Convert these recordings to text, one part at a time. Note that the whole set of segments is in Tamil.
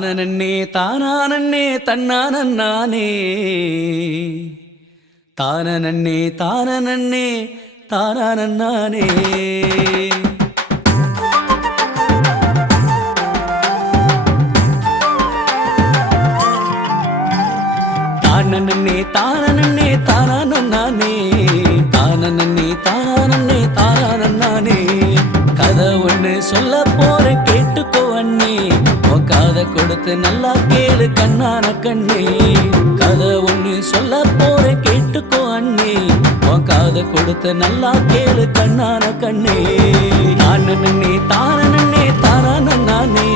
தானனன்னே தானானன்னே தன்னானே தானனன்னே தானனன்னே தானானே தானனன்னே தானனன்னே தானானே தானனன்னே தானனன்னே தானானே கதை ஒண்ணு சொல்ல போற கேட்டுக்கோ அண்ணே உன் காதை கொடுத்து நல்லா கேளு கண்ணான கண்ணே கதை ஒண்ணு சொல்ல போற கேட்டுக்கோ அண்ணே உன் காதை கொடுத்து நல்லா கேளு கண்ணான கண்ணே தானனன்னே தானனன்னே தானானே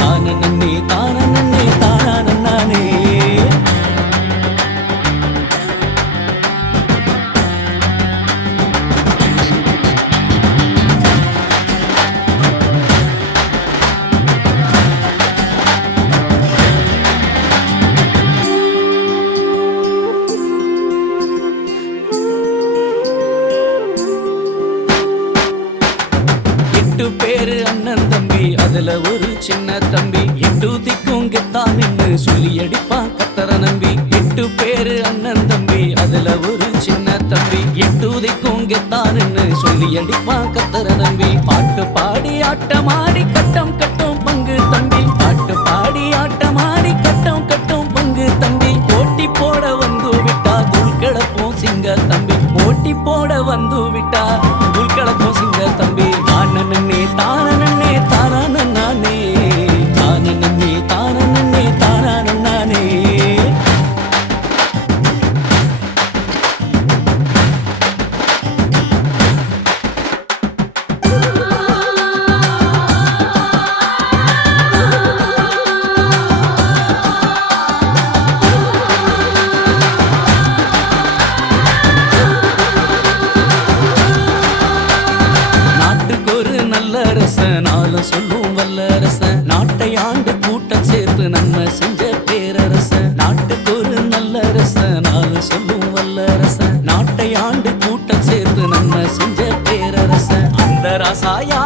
தானனன்னே தானனன்னே தானானே பேரு அண்ணன் தம்பி அதுல ஒரு சின்ன தம்பி எட்டு திக்கும் கெத்தான் நின்னு சொல்லி அடிப்பான் கத்தர நம்பி 8 பேரு அண்ணன் தம்பி அதுல ஒரு சின்ன தம்பி எட்டு திக்கும் கெத்தான் நின்னு சொல்லி அடிப்பான் கத்தர நம்பி பாட்டு பாடி ஆட்டமாடி கட்டம் கட்டும் பங்கு தம்பி பாட்டு பாடி ஆட்டமாடி கட்டம் கட்டும் பங்கு தம்பி போட்டி போட வந்து விட்டா தூள் கிளப்பும் சிங்க தம்பி போட்டி போட வந்து விட்டா தூள் கிளப்பும் சிங்க தம்பி தானனன்னே தானனன்னே தானானே தானனன்னே தானனன்னே தானானே நாளும் சொல்லும் வல்லரச நாட்டை ஆண்டு கூட்டம் சேர்த்து நன்மை செஞ்ச பேரரச நாட்டுக்கு ஒரு நல்ல ரச நாளும் சொல்லும் வல்லரச நாட்டை ஆண்டு கூட்டம் சேர்த்து நன்மை செஞ்ச பேரரச அந்த ராசாயா